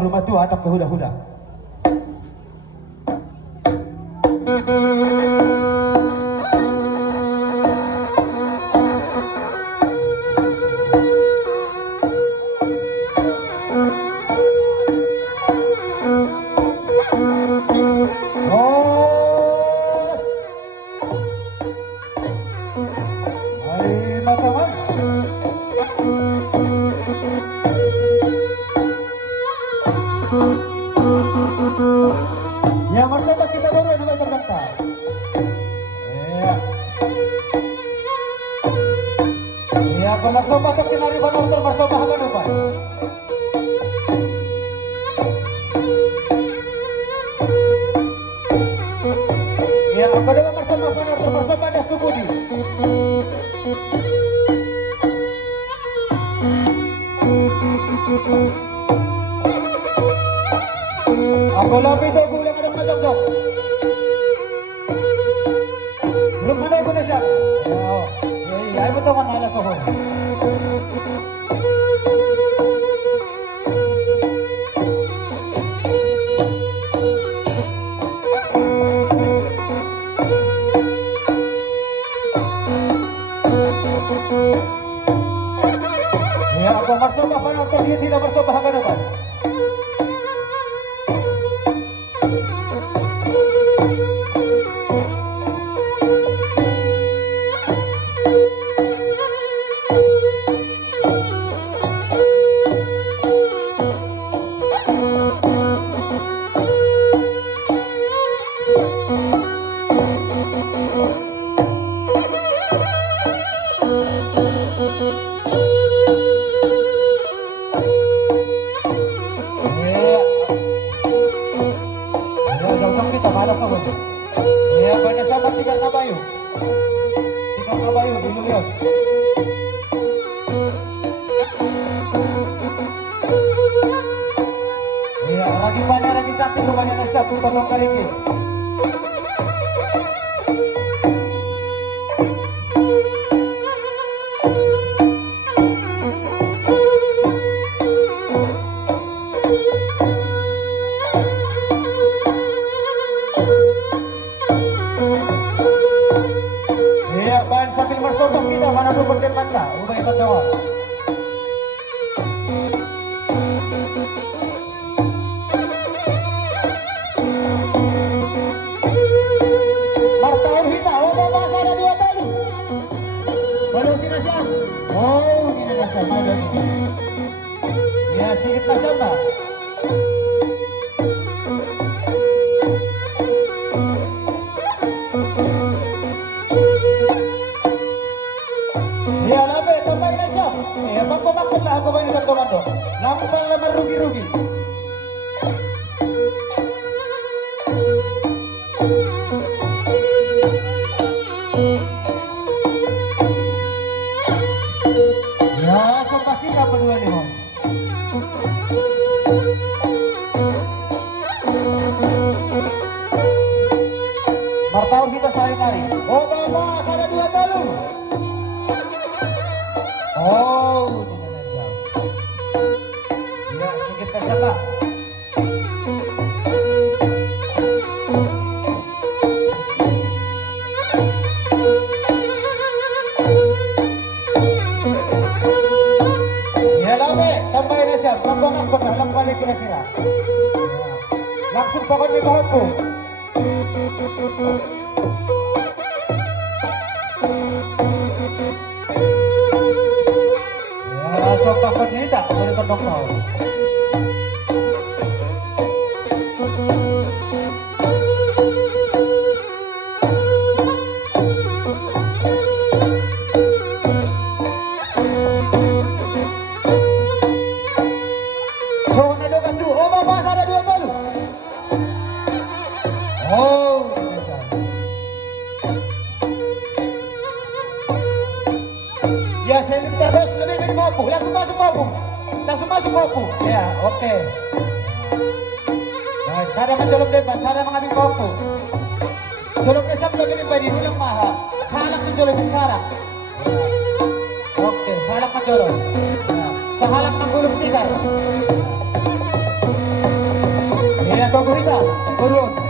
Rumah tua atap hula-hula. Ya bersama kita baru dua terdaftar. Ya. Ya bersama kita kinari benar bersama hagan lupa. Ya apa dengan bersama benar bersama dah kebudi. Aku lebih tu boleh ada macam dok. Belum mana ibu nasi? Oh, ya ibu tu mana ada sohor. Ya aku masuk apa nak dia tidak masuk bahagian apa? Ya banyak sahabat tiga Nabayu dulu lihat. Ya lagi banyak lagi cantik banyak nasihat untuk potong kariki. Sambil bersotong kita mana tu berdepan lah, ubah ikut doa. Martaun kita, oh bapak ada dua tadi. Baru si nasihat. Oh ini nasihat malu ini. Ya sedikit nasihat lah. Ya labe tambah nasihat. Ya bangko-bangko lah aku banyak komando. Lampang lama rugi-rugi. Ya sepasti tak berdua ni mau. Martaun kita saling nari. Oh bapak ada dua talung. Oh, tidak jauh. Ya, sedikit tersalah. Ya, lame, tambahin na siya. Pagpangakot, alam balik kira-kira. Langsung pakon may bahag po. So takut ni tak boleh tolong kau. So nado kan tu, oh bapak ada dua balu. Oh, ya saya terus lebih mampu, langsung masuk mampu. Ya, oke. Nah, cara menjolok depan, cara mengambil mampu. Jolok desa belum lebih baik, ini yang mahal. Salak menjolokin salak. Oke, salak menjolok. Sahalak ng gulong tikar. Ayan, paborita. Turun.